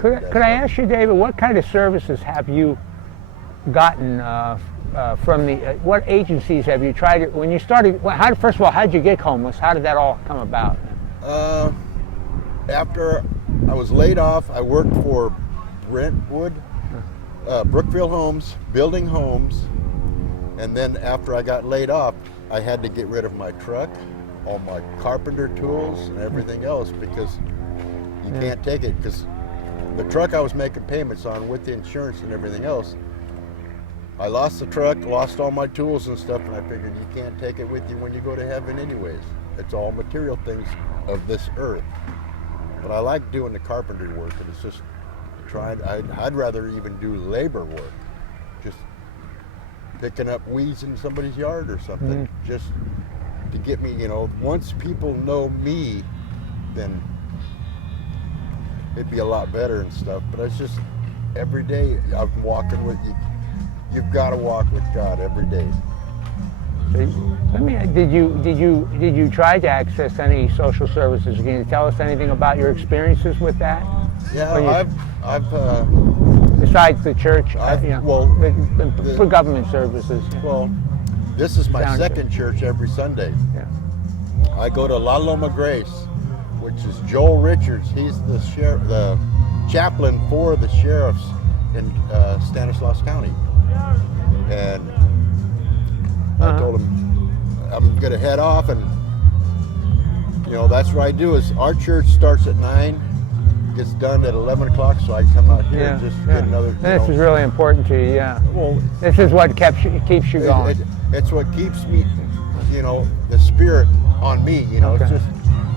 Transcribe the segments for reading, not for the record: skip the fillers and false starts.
Could I ask you, David, what kind of services have you gotten from the, what agencies have you tried, when you started, first of all, how did you get homeless? How did that all come about? After I was laid off, I worked for Brentwood, Brookfield Homes, building homes, and then after I got laid off, I had to get rid of my truck, all my carpenter tools, and everything else because you can't take it, because the truck I was making payments on with the insurance and everything else, I lost the truck, lost all my tools and stuff, and I figured you can't take it with you when you go to heaven anyways. It's all material things of this earth. But I like doing the carpentry work, and it's just I'd rather even do labor work, just picking up weeds in somebody's yard or something, just to get me, once people know me, then it'd be a lot better and stuff. But it's just every day I'm walking with you. You've got to walk with God every day. Did you try to access any social services? Can you tell us anything about your experiences with that? Yeah, I've besides the church, for government services. Well, this is my second church every Sunday. Yeah. I go to La Loma Grace, which is Joel Richards. He's the chaplain for the sheriffs in Stanislaus County. And I told him I'm going to head off, and that's what I do. Is our church starts at 9, gets done at 11 o'clock, so I come out here and just get another. This is really important to you, yeah. Well, this is what keeps you going. It's what keeps me, the spirit on me. It's just,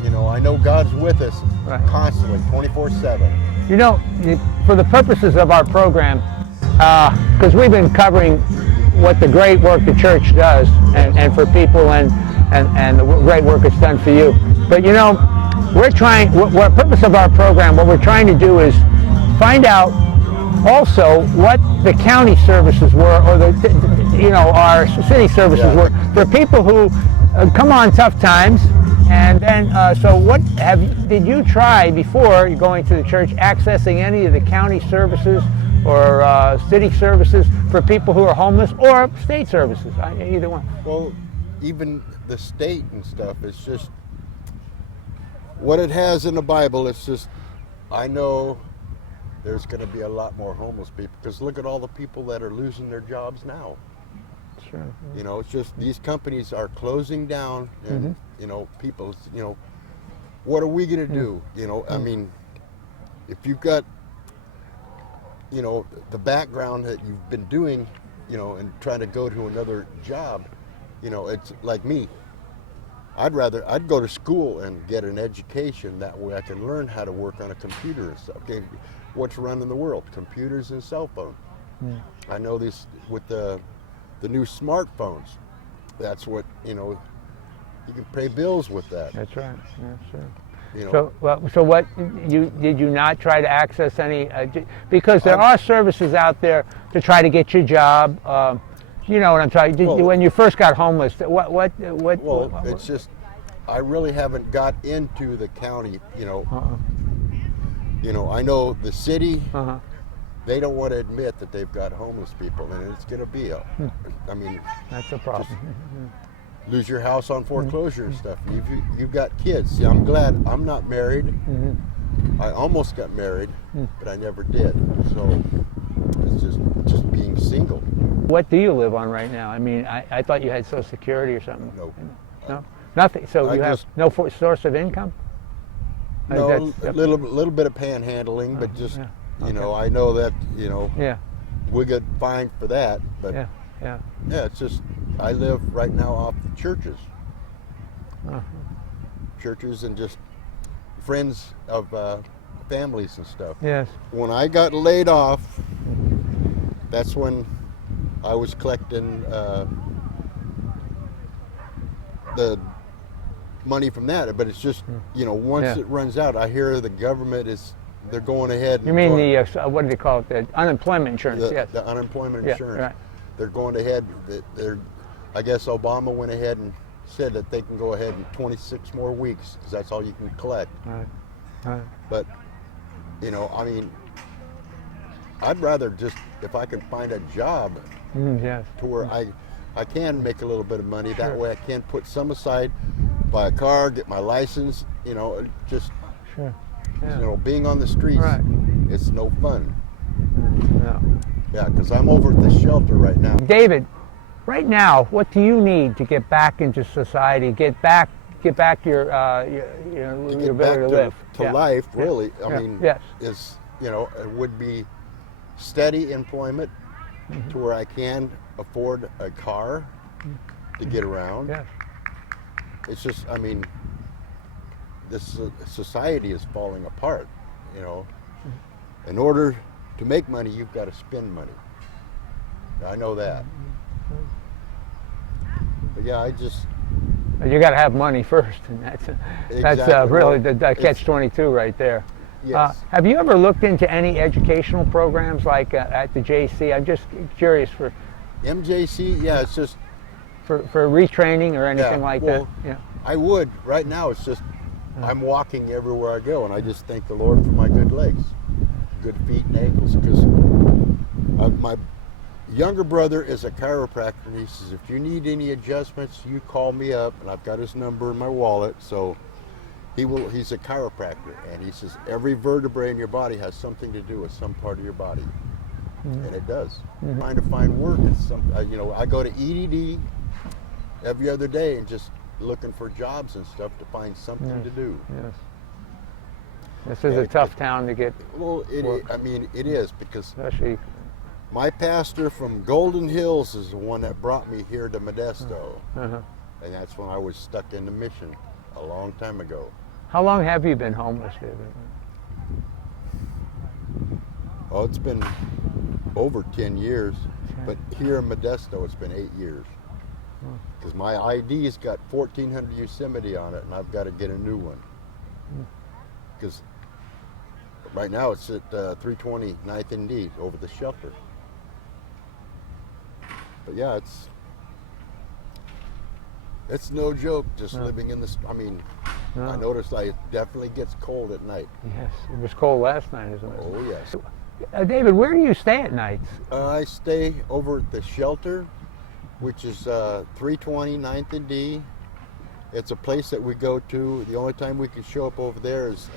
I know God's with us constantly, 24/7. For the purposes of our program, because we've been covering what the great work the church does, and for people, and the great work it's done for you. But we're trying. What purpose of our program? What we're trying to do is find out also what the county services were, or our city services were for people who come on tough times. And then, so what did you try before going to the church, accessing any of the county services or city services for people who are homeless, or state services, either one? Well, even the state and stuff, it's just what it has in the Bible. It's just, I know there's going to be a lot more homeless people, because look at all the people that are losing their jobs now. Sure. It's just these companies are closing down, and people, what are we going to do? I mean, if you've got the background that you've been doing, and trying to go to another job, it's like me. I'd go to school and get an education. That way I can learn how to work on a computer and stuff. Okay, what's running the world? Computers and cell phones. I know this with the new smartphones. That's what, you can pay bills with that. That's right, yeah, sure. So what, did you not try to access any, because there are services out there to try to get your job, you know what I'm talking, when you first got homeless, what? Well, it's just, I really haven't got into the county, I know the city, they don't want to admit that they've got homeless people, and it's going to be I mean, that's a problem. Lose your house on foreclosure and stuff. You've got kids. See, I'm glad I'm not married. I almost got married, but I never did. So it's just being single. What do you live on right now? I mean, I thought you had Social Security or something. No, nothing. So you have no source of income? No, a little bit of panhandling, but just I know that we get fined for that. But it's just, I live right now off the churches. Churches and just friends of families and stuff. Yes. When I got laid off, that's when I was collecting the money from that. But it's just, once it runs out, I hear the government they're going ahead. You mean the, what do they call it, the unemployment insurance? Yes. The unemployment insurance. Right. They're going ahead, I guess Obama went ahead and said that they can go ahead in 26 more weeks, because that's all you can collect. Right. But, I mean, I'd rather just, if I can find a job Yes. to where I can make a little bit of money. That Sure. way I can put some aside, buy a car, get my license, just, Sure. Yeah. being on the streets, Right. it's no fun. No. Yeah, because I'm over at the shelter right now. David, right now, what do you need to get back into society? Get back your To your get back ability to live. to Yeah. life, Yeah. really, I Yeah. mean, Yes. is, it would be steady employment to where I can afford a car to get around. Yes. It's just, I mean, this society is falling apart, In order to make money, you've got to spend money. I know that. But yeah, You got to have money first, and that's Exactly. really Well, the catch-22 right there. yes. Have you ever looked into any educational programs like at the JC? I'm just curious for MJC, yeah, it's just, retraining or anything like well, that. Yeah. I would. Right now, it's just, I'm walking everywhere I go, and I just thank the Lord for my good legs, good feet and ankles, because my younger brother is a chiropractor, and he says, if you need any adjustments, you call me up, and I've got his number in my wallet, so he's a chiropractor, and he says, every vertebrae in your body has something to do with some part of your body, and it does. Trying to find work, I go to EDD every other day and just looking for jobs and stuff to find something to do. Yes. This is a tough town to get, Well, work. it is, because especially. my pastor from Golden Hills is the one that brought me here to Modesto, Uh-huh. and that's when I was stuck in the mission a long time ago. How long have you been homeless, David? Oh, it's been over 10 years, but here in Modesto it's been 8 years. Because my ID's got 1400 Yosemite on it, and I've got to get a new one. Because right now it's at 320 9th and D over the shelter. But yeah, it's no joke just living in this. I mean, No. I noticed it definitely gets cold at night. Yes, it was cold last night, isn't it? Oh yes. David, where do you stay at nights? I stay over at the shelter, which is 320 9th and D. It's a place that we go to. The only time we can show up over there is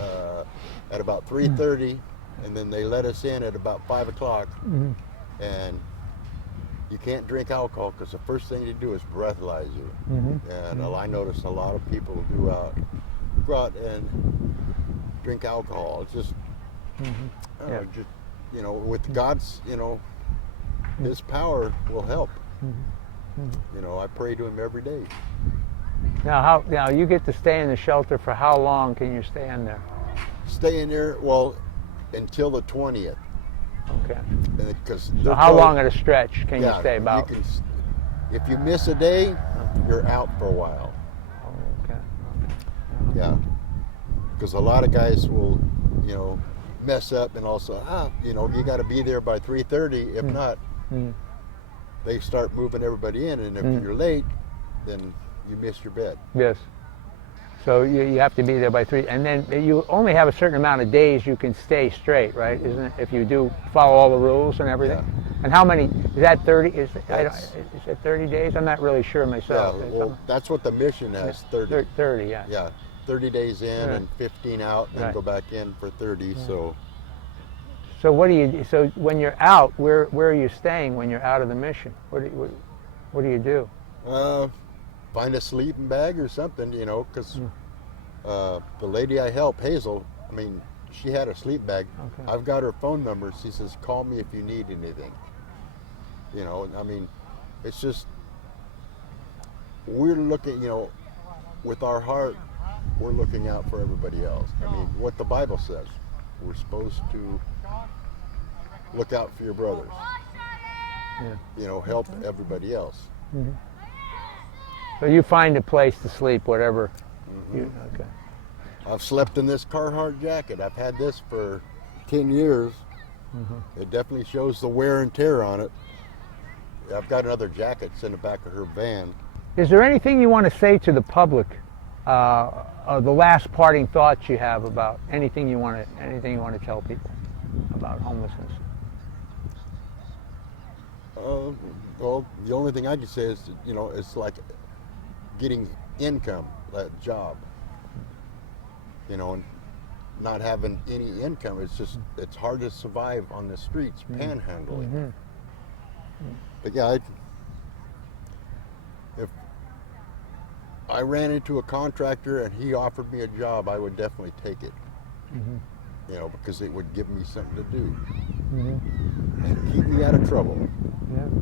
at about 3:30, and then they let us in at about 5 o'clock. And you can't drink alcohol because the first thing they do is breathalyze you. And I notice a lot of people do go out and drink alcohol. It's just, I don't know, with God's, His power will help. I pray to Him every day. Now you get to stay in the shelter for how long can you stay in there? Stay in there, until the 20th. Okay. Because So how long at a stretch can you stay about? If you miss a day, you're out for a while. Oh, okay. Yeah. Because a lot of guys will, mess up and also, you got to be there by 3:30. If not, they start moving everybody in, and if you're late, then you miss your bed. Yes. So you have to be there by 3, and then you only have a certain amount of days you can stay straight, right? Isn't it? If you do follow all the rules and everything. Yeah. And how many? Is that 30? Is it 30 days? I'm not really sure Yeah, myself. well, that's what the mission has, 30. 30, yeah. Yeah, 30 days in Right. and 15 out, and then Right. go back in for 30. So So what do you? So when you're out, where are you staying when you're out of the mission? What do you do? find a sleeping bag or something, because the lady I help, Hazel, she had a sleep bag. Okay. I've got her phone number. She says, call me if you need anything. It's just, we're looking, with our heart, we're looking out for everybody else. What the Bible says, we're supposed to look out for your brothers. Yeah. Help everybody else. So you find a place to sleep, whatever. Okay. I've slept in this Carhartt jacket. I've had this for 10 years. It definitely shows the wear and tear on it. I've got another jacket in the back of her van. Is there anything you want to say to the public? The last parting thoughts you have about anything you want to tell people about homelessness? Well, the only thing I can say is, you know, it's like getting income, a job. You know, and not having any income, it's hard to survive on the streets, panhandling. But yeah, if I ran into a contractor and he offered me a job, I would definitely take it. You know, because it would give me something to do and keep me out of trouble. Yeah.